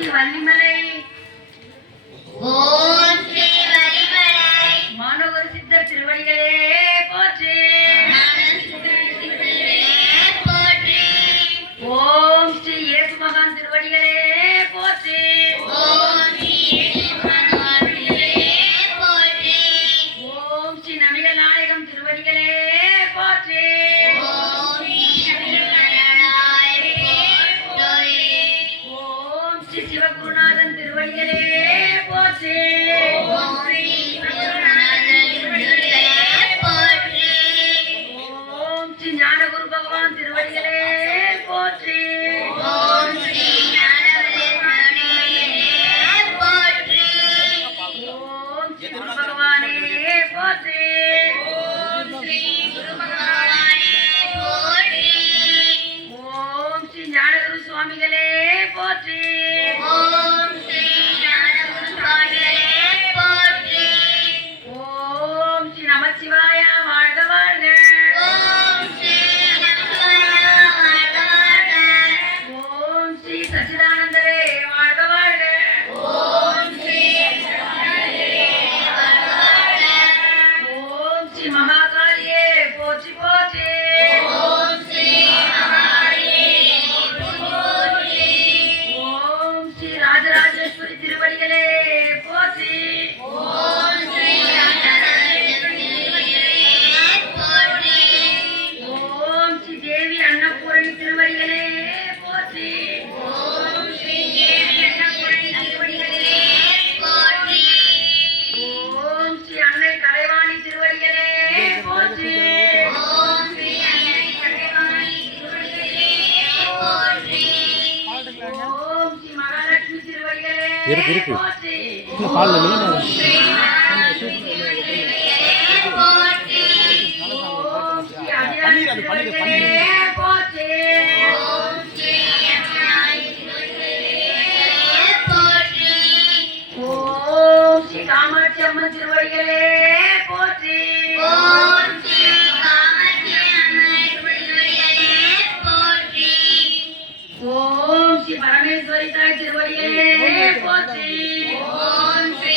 ஸ்ரீ வள்ளிமலை. ஓம் ஸ்ரீ வள்ளிமலை. மானவர் சித்தர் திருவடிகளே போற்றி. போற்றி. ஓம் ஸ்ரீ இயேசு மகான் திருவடிகளே போற்றி. ஓம் ஸ்ரீ பகவானே போற்றி. ஓம் ஸ்ரீ நபிகள் நாயகம் திருவடிகளே போற்றி. ஓம் ஸ்ரீ நபிகளாய் போற்றி. ஓம் ஸ்ரீ சிவகுருநாதன் திருவடிகளே போற்றி. ஓம் ஸ்ரீ குருநாதன் திருவடிகளே போற்றி. ஓம் ஸ்ரீ ஞானகுரு பகவான் திருவடிகளே போற்றி. ஓம் ஸ்ரீ ஞானவல்லி போற்றி. ஓம் ஸ்ரீ குரு பகவானே போற்றி. ஓம் ஸ்ரீ குரு பகவானே போற்றி. ஓம் ஸ்ரீ ஞானகுரு சுவாமிகளே போற்றி. ஓம் ஸ்ரீ ஞானகுரு சுவாமிகளே போற்றி. ஓம் ஸ்ரீ நமச்சிவாய வாழ்க வாழ்க. ஓம் ஸ்ரீ நமச்சிவாய வாழ்க வாழ்க. ஓம் ஸ்ரீ சச்சிதானந்தரே வாழ்க வாழ்க. ஓம் ஸ்ரீ சச்சிதானந்தரே வாழ்க வாழ்க. ஓம் ஸ்ரீ மகாகாளியே போற்றி போற்றி. ஓம் ஸ்ரீ மகாகாளியே போற்றி. ஓம் ஸ்ரீ ராஜராஜேஸ்வரி திருவடிகளே போற்றி. ஓம் ஸ்ரீ ராஜராஜேஸ்வரி திருவடிகளே போற்றி. ஓம் ஸ்ரீ தேவி அன்னபூரணி திருவடிகளே போற்றி. ஓம் ஸ்ரீ தேவி அன்னபூரணி திருவடிகளே போற்றி. ஓம் ஸ்ரீ அன்னை கலைவாணி திருவடிகளே போற்றி. ஓம் ஸ்ரீ அன்னை கலைவாணி திருவடிகளே போற்றி. ஓம் ஸ்ரீ மகாலட்சுமி திருவடிகளே இருக்கு. போற்றி. பால்ல மீன் ஓம் ஸ்ரீ மகாலட்சுமி திருவடிகளே போற்றி. ஓம் ஸ்ரீ அபிராமி திருவடிகளே போற்றி. ஓம் ஸ்ரீ அபிராமி திருவடிகளே போற்றி. ஓம் ஸ்ரீ காமாட்சி அம்மன் திருவடிகளே போற்றி. ஓம் ஸ்ரீ காமாட்சி அம்மன் திருவடிகளே போற்றி. ஓம் ஸ்ரீ பரமேஸ்வரி தாய் திருவடிகளே போற்றி. ஓம் ஸ்ரீ